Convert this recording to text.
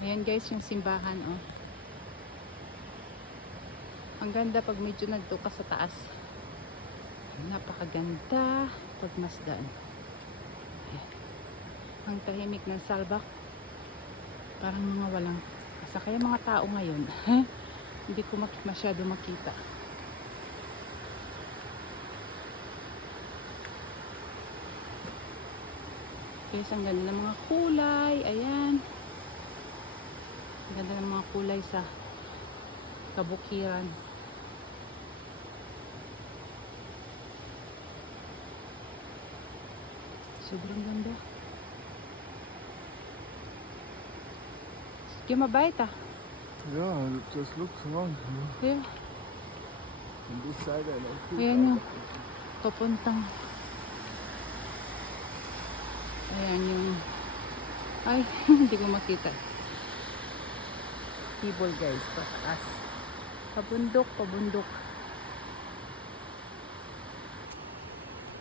Ayan guys, yung simbahan, oh. Ang ganda pag medyo nagtuka sa taas. Napakaganda pagmasdan. Ayan. Ang tahimik ng salbak. Parang mga walang asa. Kaya mga tao ngayon, hindi ko masyado makita. Guys, ang ganda ng mga kulay. Ayan. Ang ganda ng mga kulay sa kabukiran. Sobrang ganda. Sige, mabait ah. Yeah, just look around. Yeah. On this side I like it. Ayan yung papuntang. Ayan yung ay, hindi ko makita. Tibol guys, pataas. Pabundok, pabundok.